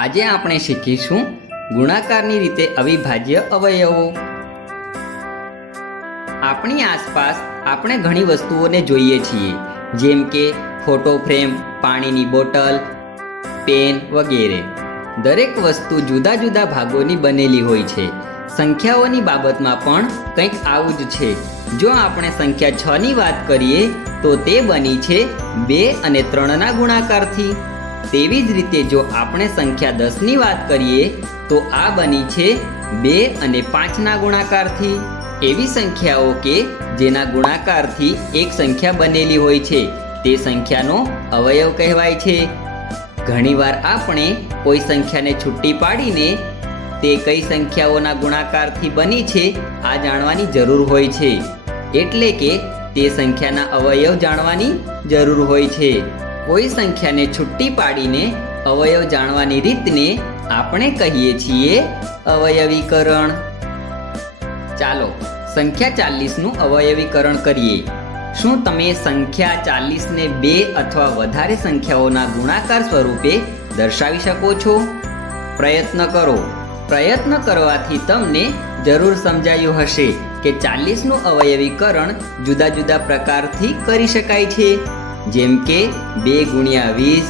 આજે આપણે શીખીશું ગુણાકારની રીતે અવિભાજ્ય અવયવો। આપણી આસપાસ આપણે ઘણી વસ્તુઓને જોઈએ છીએ, જેમ કે ફોટો ફ્રેમ, પાણીની બોટલ, પેન વગેરે। દરેક વસ્તુ જુદા જુદા ભાગોની બનેલી હોય છે। સંખ્યાઓની બાબતમાં પણ કંઈક આવું જ છે। જો આપણે સંખ્યા 6 ની વાત કરીએ તો તે બની છે 2 અને 3ના ગુણાકારથી। તેવી જ રીતે જો આપણે સંખ્યા 10 ની વાત કરીએ તો આ બની છે 2 અને 5ના ગુણાકારથી। એવી સંખ્યાઓ કે જેના ગુણાકારથી એક સંખ્યા બનેલી હોય છે તે સંખ્યાનો અવયવ કહેવાય છે। ઘણીવાર આપણે કોઈ સંખ્યાને છૂટી પાડીને તે કઈ સંખ્યાઓના ગુણાકારથી બની છે આ જાણવાની જરૂર હોય છે, એટલે કે તે સંખ્યાના અવયવ જાણવાની જરૂર હોય છે। કોઈ સંખ્યાને છૂટી પાડીને અવયવ જાણવાની રીતને આપણે કહીએ છીએ અવયવીકરણ। ચાલો સંખ્યા 40નું અવયવીકરણ કરીએ। શું તમે સંખ્યા 40ને 2 અથવા વધારે સંખ્યાઓના ગુણાકાર સ્વરૂપે દર્શાવી શકો છો? પ્રયત્ન કરો। પ્રયત્ન કરવાથી તમને જરૂર સમજાયું હશે કે 40નું અવયવીકરણ જુદા જુદા પ્રકારથી કરી શકાય છે, જેમ કે 2 ગુણ્યા 20,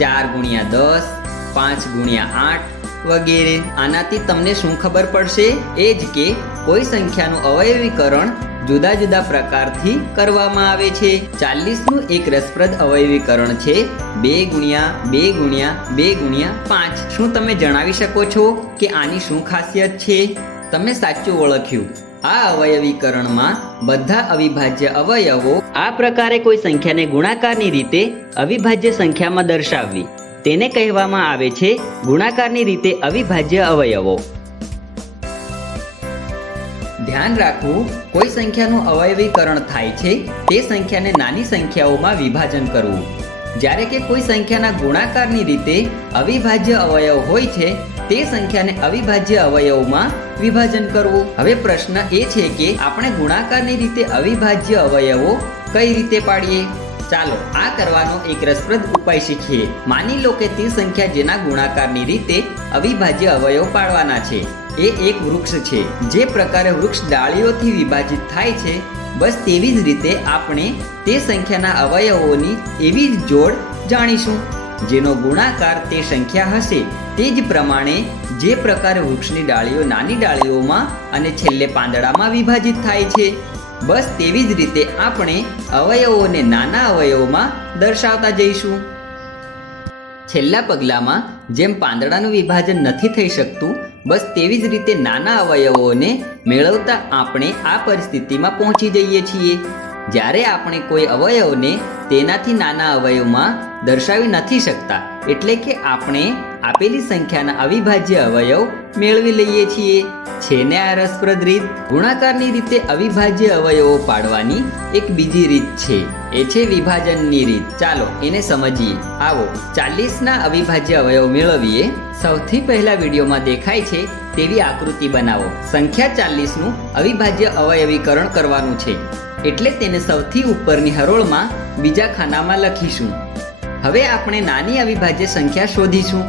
4 ગુણ્યા 10, 5 ગુણ્યા 8 વગેરે। આનાથી તમને શું ખબર પડશે? એ જ કે કોઈ સંખ્યાનું અવયવીકરણ જુદા જુદા પ્રકારથી કરવામાં આવે છે। 40નું એક રસપ્રદ અવયવીકરણ છે 2 ગુણ્યા 2 ગુણ્યા 2 ગુણ્યા 5। શું તમે જણાવી શકો છો કે આની શું ખાસિયત છે? તમે સાચું ઓળખ્યું। આ અવયવીકરણમાં બધા અવિભાજ્ય અવયવો આ પ્રકારે કોઈ સંખ્યાને ગુણાકારની રીતે અવિભાજ્ય સંખ્યામાં દર્શાવવી તેને કહેવામાં આવે છે ગુણાકારની રીતે અવિભાજ્ય અવયવો। ધ્યાન રાખવું, કોઈ સંખ્યાનું અવયવીકરણ થાય છે તે સંખ્યાને નાની સંખ્યાઓમાં વિભાજન કરવું, જ્યારે કે કોઈ સંખ્યાના ગુણાકારની રીતે અવિભાજ્ય અવયવ હોય છે તે સંખ્યાને અવિભાજ્ય અવયવમાં વિભાજન કરવું। હવે પ્રશ્ન એ છે કે આપણે ગુણાકારની રીતે અવિભાજ્ય અવયવો કઈ રીતે પાડીએ? ચાલો આ કરવાનો એક રસપ્રદ ઉપાય શીખીએ। માની લો કે તે સંખ્યા જેના ગુણાકારની રીતે અવિભાજ્ય અવયવ પાડવાના છે એ એક વૃક્ષ છે। જે પ્રકારે વૃક્ષ ડાળીઓથી વિભાજિત થાય છે, બસ તેવી જ રીતે આપણે તે સંખ્યાના અવયવોની એવી જ જોડ જાણીશું જેનો ગુણાકાર તે સંખ્યા હશે। તે જ પ્રમાણે જે પ્રકારે વૃક્ષની ડાળીઓ નાની ડાળીઓમાં અને છેલ્લે પાંદડામાં વિભાજિત થાય છે, બસ તેવી જ રીતે આપણે અવયવોને નાના અવયવોમાં દર્શાવતા જઈશું। છેલ્લા પગલામાં જેમ પાંદડાનું વિભાજન નથી થઈ શકતું, બસ તેવી જ રીતે નાના અવયવોને મેળવતા આપણે આ પરિસ્થિતિમાં પહોંચી જઈએ છીએ જ્યારે આપણે કોઈ અવયવને તેનાથી નાના અવયવમાં દર્શાવી નથી શકતા, એટલે કે આપણે આપેલી સંખ્યાના અવિભાજ્ય અવયવ મેળવી લઈએ છીએ। છે ને આ રસપ્રદ રીત? ગુણાકારની રીતે અવિભાજ્ય અવયવો પાડવાની એક બીજી રીત છે, એ છે વિભાજનની રીત। ચાલો એને સમજીએ। આવો 40ના અવિભાજ્ય અવયવ મેળવીએ। સૌથી પહેલા વિડીયોમાં દેખાય છે તેવી આકૃતિ બનાવો। સંખ્યા 40નું અવિભાજ્ય અવયવીકરણ કરવાનું છે, એટલે તેને સૌથી ઉપરની હરોળમાં બીજા ખાનામાં લખીશું। હવે આપણે નાની અવિભાજ્ય સંખ્યા શોધીશું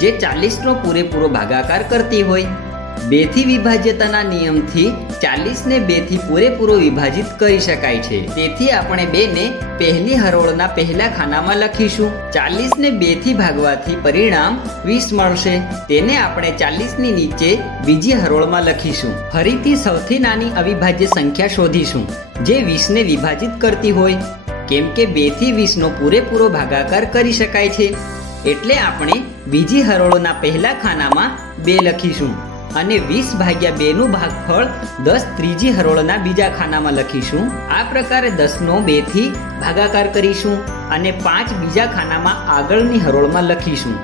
જે 40નો પૂરેપૂરો ભાગાકાર કરતી હોય। 2 થી વિભાજ્યતાના નિયમથી 40ને 2 થી પૂરેપૂરો વિભાજિત કરી શકાય છે, તેથી આપણે 2 ને પહેલી હરોળના પહેલા ખાનામાં લખીશું। 40ને 2 થી ભાગવાથી પરિણામ 20 મળશે, તેને આપણે 40ની નીચે બીજી હરોળમાં લખીશું। ફરીથી સૌથી નાની અવિભાજ્ય સંખ્યા શોધીશું જે 20ને વિભાજિત કરતી હોય, કેમ કે 2 થી 20નો પૂરેપૂરો ભાગાકાર કરી શકાય છે, એટલે આપણે બીજી હરોળના પહેલા ખાનામાં 2 લખીશું અને 20 ભાગ્યા 2નું ભાગફળ 10 ત્રીજી હરોળના બીજા ખાનામાં લખીશું। આ પ્રકારે 10નો 2 થી ભાગાકાર કરીશું અને 5 બીજા ખાનામાં આગળની હરોળમાં લખીશું।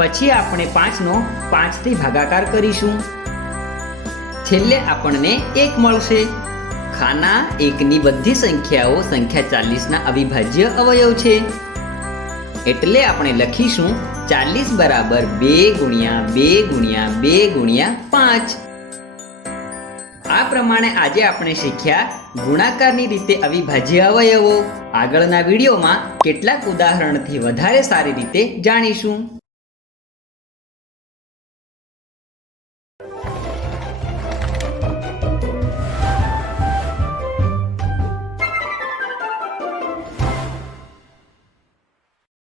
પછી આપણે 5નો 5 થી ભાગાકાર કરીશું, છેલ્લે આપણને 1 મળશે। ખાના 1ની બધી સંખ્યાઓ સંખ્યા 40ના અવિભાજ્ય અવયવ છે, એટલે આપણે લખીશું 40 બરાબર 2 ગુણ્યા 2 ગુણ્યા 2 ગુણ્યા 5। આ પ્રમાણે આજે આપણે શીખ્યા ગુણાકારની રીતે અવિભાજ્ય અવયવો। આગળના વિડીયોમાં કેટલાક ઉદાહરણથી વધારે સારી રીતે જાણીશું।